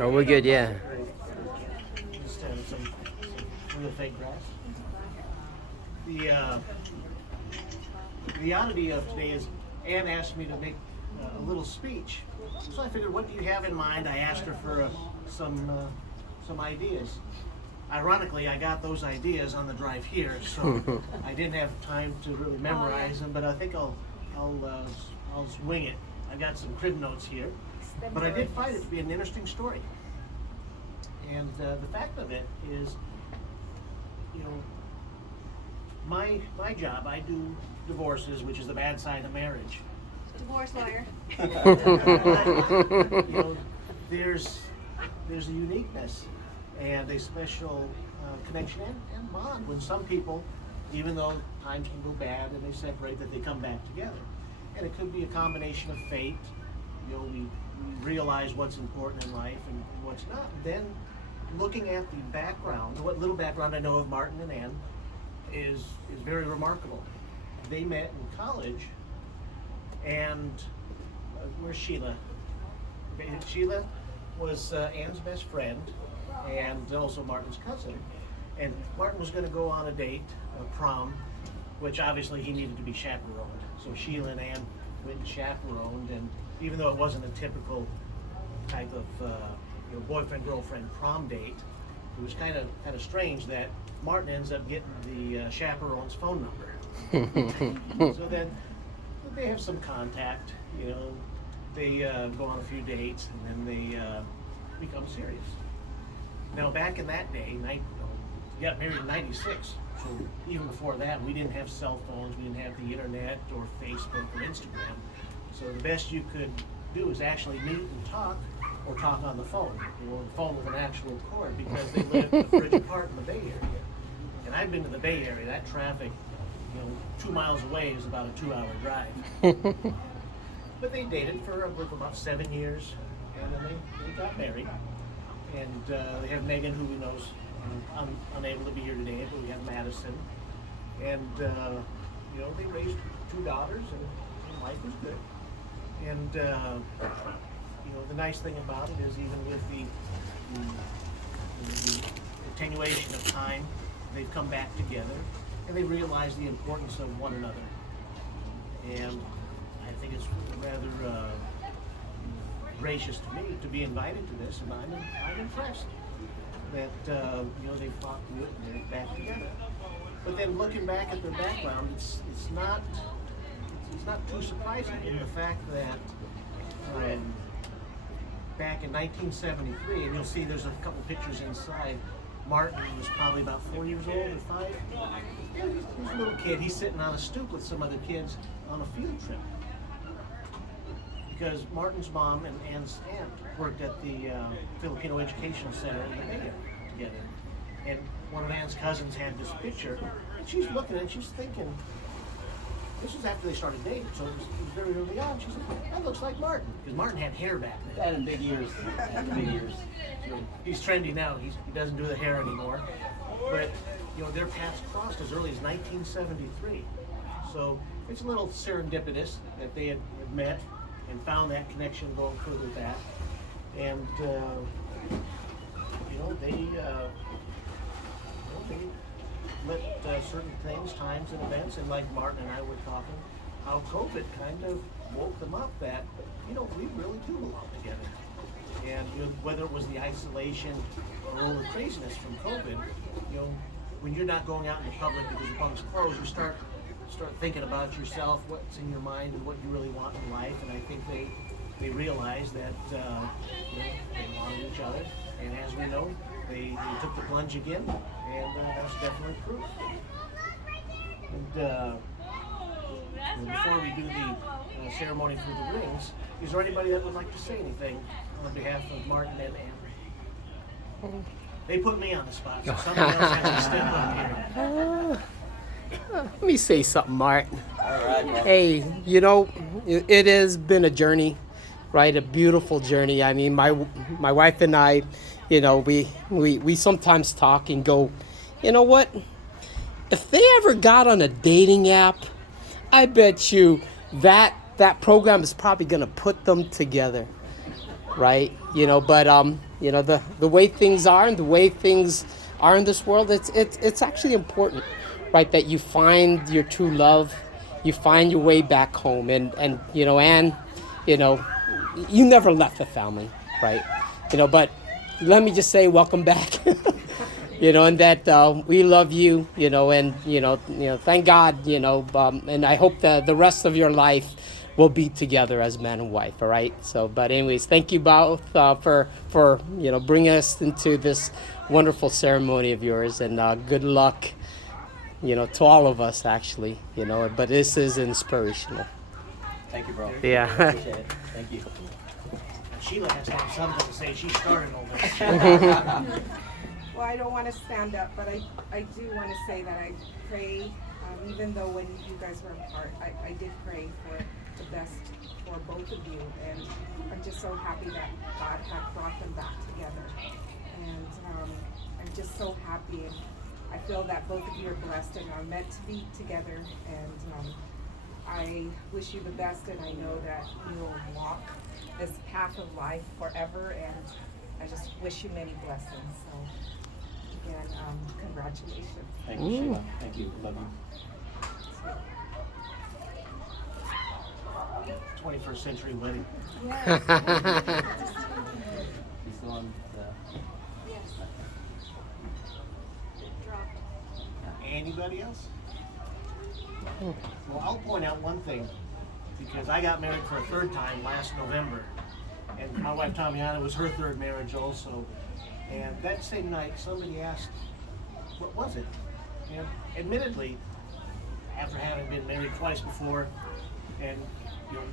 Oh, we're good, yeah. Just some real fake grass. The oddity of today is Ann asked me to make a little speech. So I figured, what do you have in mind? I asked her for some ideas. Ironically, I got those ideas on the drive here, so I didn't have time to really memorize them. But I think I'll wing it. I got some crib notes here, but I did find it to be an interesting story. And the fact of it is, you know, my job, I do divorces, which is the bad side of marriage. Divorce lawyer. You know, there's a uniqueness and a special connection and bond when some people, even though times can go bad and they separate, that they come back together. And it could be a combination of fate. You know, we realize what's important in life and what's not. Then looking at the background, what little background I know of Martin and Ann is very remarkable. They met in college, and where's Sheila? Sheila was Ann's best friend and also Martin's cousin. And Martin was going to go on a date, a prom, which obviously he needed to be chaperoned. So Sheila and Ann went and chaperoned, and even though it wasn't a typical type of boyfriend-girlfriend prom date, it was kind of strange that Martin ends up getting the chaperone's phone number. So then they have some contact, you know, they go on a few dates, and then they become serious. Now, back in that day, got married in '96, so even before that, we didn't have cell phones, we didn't have the internet or Facebook or Instagram. So the best you could do is actually meet and talk, or talk on the phone, or the phone with an actual cord, because they lived a frigid part in the Bay Area. And I've been to the Bay Area. That traffic, 2 miles away is about a 2-hour drive. But they dated for about 7 years, and then they got married. And they have Megan, who we know's unable to be here today, but we have Madison. And they raised 2 daughters, and life was good. And the nice thing about it is, even with the attenuation of time, they've come back together, and they realize the importance of one another. And I think it's rather gracious to me to be invited to this, and I'm impressed that they fought through it and they're back together. But then looking back at their background, it's not too surprising in the fact that back in 1973, and you'll see there's a couple pictures inside. Martin was probably about 4 years old or 5. He's a little kid. He's sitting on a stoop with some other kids on a field trip. Because Martin's mom and Ann's aunt worked at the Filipino Educational Center in the Bay Area together. And one of Ann's cousins had this picture, and she's looking at it, she's thinking, this was after they started dating, so it was very early on. She said, that looks like Martin, because Martin had hair back then. Had big ears. So he's trendy now. He doesn't do the hair anymore. But their paths crossed as early as 1973. So it's a little serendipitous that they had met and found that connection going further back. And they let certain things, times, and events, and like Martin and I were talking, how COVID kind of woke them up that we really do belong together. And whether it was the isolation or all the craziness from COVID, when you're not going out in the public because your bunk's closed, you start thinking about yourself, what's in your mind, and what you really want in life. And I think they realized that they wanted each other. And as we know, they took the plunge again, and that's definitely proof. And before we do the ceremony for the rings, is there anybody that would like to say anything on behalf of Martin and Ann? They put me on the spot, so somebody else has to step up here. Let me say something, Martin. All right. Hey, it has been a journey, right? A beautiful journey. I mean, my wife and I, we sometimes talk and go, you know what? If they ever got on a dating app, I bet you that program is probably going to put them together. right? But the way things are and the way things are in this world, it's actually important, right? That you find your true love, you find your way back home, and Anne, you know, you never left the family, right? But let me just say, welcome back. And that we love you, and thank God, and I hope that the rest of your life will be together as man and wife. All right. So, but anyways, thank you both for bringing us into this wonderful ceremony of yours, and good luck, to all of us actually, But this is inspirational. Thank you, bro. Yeah. Appreciate it. Thank you. Sheila has to have something to say. She started all this. Well, I don't want to stand up, but I do want to say that I pray, even though when you guys were apart, I did pray for the best for both of you. And I'm just so happy that God had brought them back together. And I'm just so happy. And I feel that both of you are blessed and are meant to be together. And I wish you the best, and I know that you'll walk this path of life forever. And I just wish you many blessings. So. And congratulations. Thank you, Sheila. Thank you. Love you. 21st century wedding. Yes. You still on the... Yes. Anybody else? Well, I'll point out one thing, because I got married for a third time last November, and my wife Tamiana was her third marriage also. And that same night, somebody asked, what was it? And admittedly, after having been married twice before, and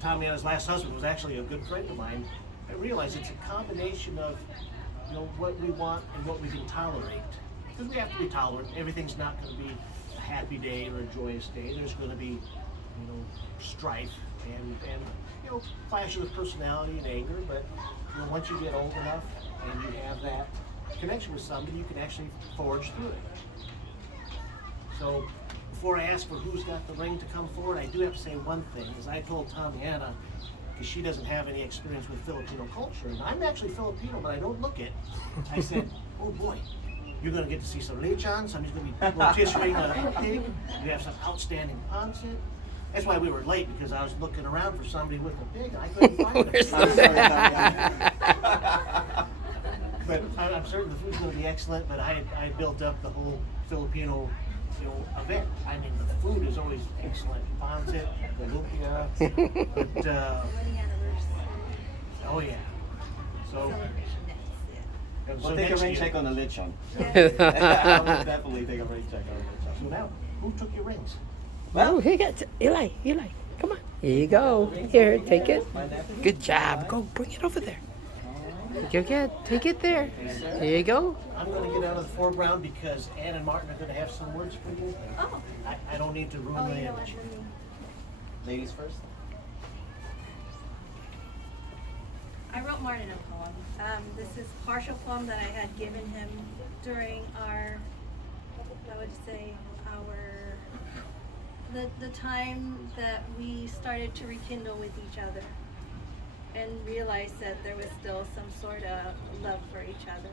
Tamiana's last husband was actually a good friend of mine, I realized it's a combination of what we want and what we can tolerate. Because we have to be tolerant. Everything's not going to be a happy day or a joyous day. There's going to be strife and clashes of personality and anger. But once you get old enough and you have that connection with somebody, you can actually forge through it. So before I ask for who's got the ring to come forward, I do have to say one thing. As I told Tamiana, because she doesn't have any experience with Filipino culture, and I'm actually Filipino, but I don't look it. I said, oh boy, you're going to get to see some lechon, somebody's going to be rotisserie a pig, you have some outstanding pancit. That's why we were late, because I was looking around for somebody with a pig, and I couldn't find it. But I'm certain the food's going to be excellent, but I built up the whole Filipino event. I mean, the food is always excellent. Pancit, lumpia, but, oh yeah. So, We'll take a rain check on the lechon. I will definitely take a rain check on the lechon. So now, who took your rings? Oh, here you go. Eli, come on. Here you go. Here, take it. Good job. Go, bring it over there. Go get, take it there. Here you go. I'm going to get out of the foreground because Ann and Martin are going to have some words for you. Oh. I don't need to ruin the image. Ladies first. I wrote Martin a poem. This is partial poem that I had given him during our, I would say, the time that we started to rekindle with each other and realized that there was still some sort of love for each other.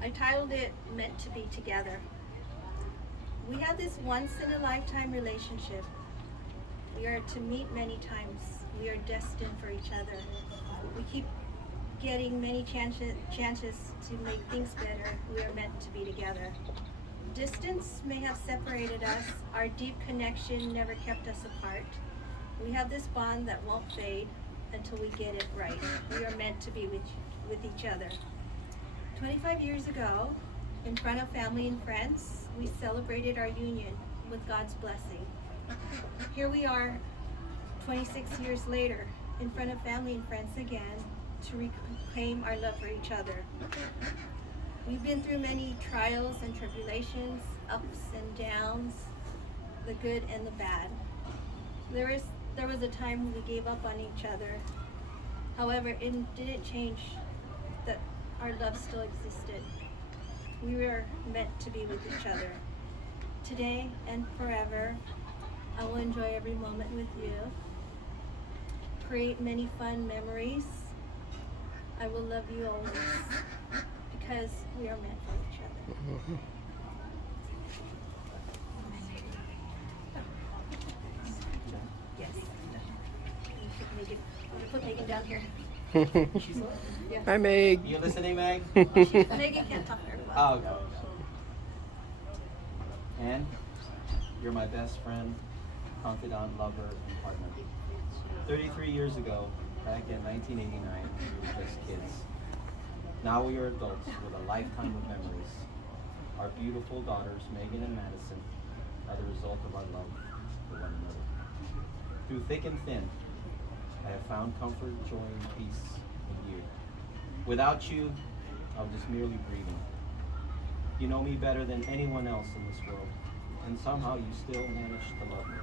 I titled it Meant to Be Together. We had this once-in-a-lifetime relationship. We are to meet many times. We are destined for each other. We keep getting many chances to make things better. We are meant to be together. Distance may have separated us. Our deep connection never kept us apart. We have this bond that won't fade until we get it right. We are meant to be with each other. 25 years ago, in front of family and friends, we celebrated our union with God's blessing. Here we are, 26 years later, in front of family and friends again, to reclaim our love for each other. We've been through many trials and tribulations, ups and downs, the good and the bad. There was a time when we gave up on each other. However, it didn't change that our love still existed. We were meant to be with each other. today and forever. I will enjoy every moment with you. Create many fun memories. I will love you always because we are meant for each other. Yes. Put Megan down here. Yes. Hi, Meg. You listening, Meg? Megan can't talk very well. Oh, okay. And you're my best friend, confidant, lover, and partner. 33 years ago, back in 1989, we were just kids. Now we are adults with a lifetime of memories. Our beautiful daughters, Megan and Madison, are the result of our love for one another. Through thick and thin, I have found comfort, joy, and peace in you. Without you, I was just merely breathing. You know me better than anyone else in this world, and somehow you still manage to love me.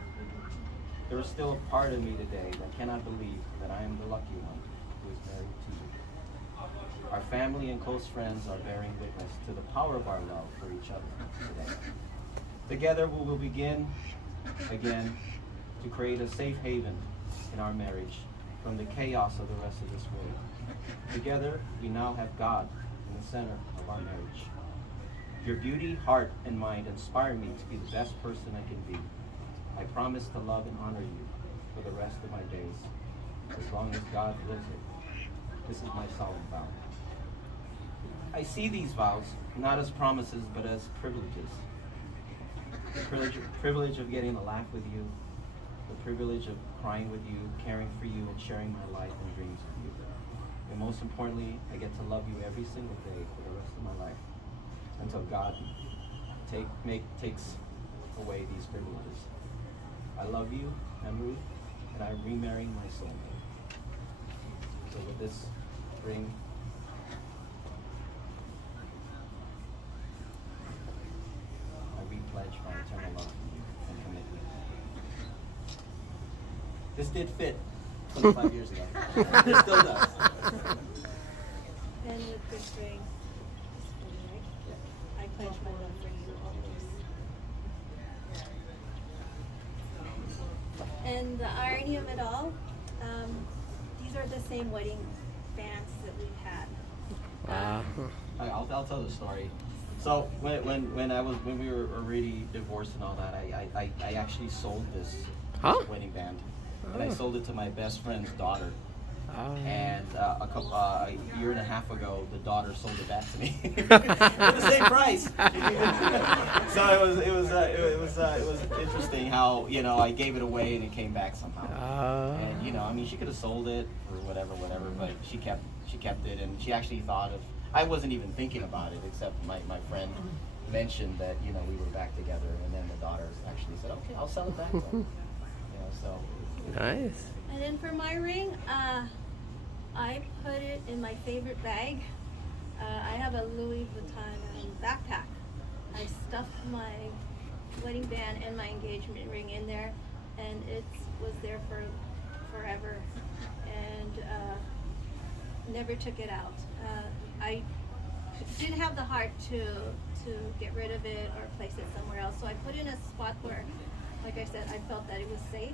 There is still a part of me today that cannot believe that I am the lucky one who is married to you. Our family and close friends are bearing witness to the power of our love for each other today. Together we will begin again to create a safe haven in our marriage from the chaos of the rest of this world. Together we now have God in the center of our marriage. Your beauty, heart, and mind inspire me to be the best person I can be. I promise to love and honor you for the rest of my days, as long as God wills it. This is my solemn vow. I see these vows not as promises, but as privileges. The privilege of getting to laugh with you, the privilege of crying with you, caring for you, and sharing my life and dreams with you. And most importantly, I get to love you every single day for the rest of my life, until God takes away these privileges. I love you, Emery, and I'm remarrying my soulmate. So with this ring, I repledge my eternal love for you and commitment. This did fit 25 years ago. It still does. And with this ring, I pledge my love for you always. And the irony of it all, these are the same wedding bands that we've had. Wow. I'll tell the story. So when we were already divorced and all that, I actually sold this wedding band, and I sold it to my best friend's daughter. And a year and a half ago, the daughter sold it back to me for the same price. So it was interesting how I gave it away and it came back somehow. And she could have sold it or whatever, but she kept it, and she actually thought of. I wasn't even thinking about it, except my friend mentioned that we were back together, and then the daughter actually said, "Okay, I'll sell it back to him." So. Nice. And then for my ring, I put it in my favorite bag. I have a Louis Vuitton backpack. I stuffed my wedding band and my engagement ring in there, and it was there for forever, and never took it out. I didn't have the heart to get rid of it or place it somewhere else, so I put it in a spot where, like I said, I felt that it was safe.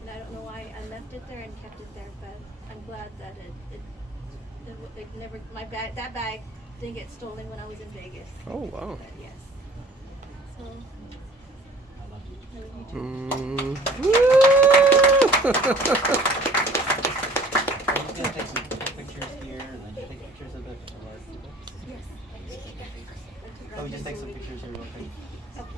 And I don't know why I left it there and kept it there, but I'm glad that it never, that bag didn't get stolen when I was in Vegas. Oh, wow. But yes. So, I love you. I love you too. I'm just gonna take some pictures here, and then just take pictures of our people. Yes. Oh, we just take some pictures here real quick. Okay.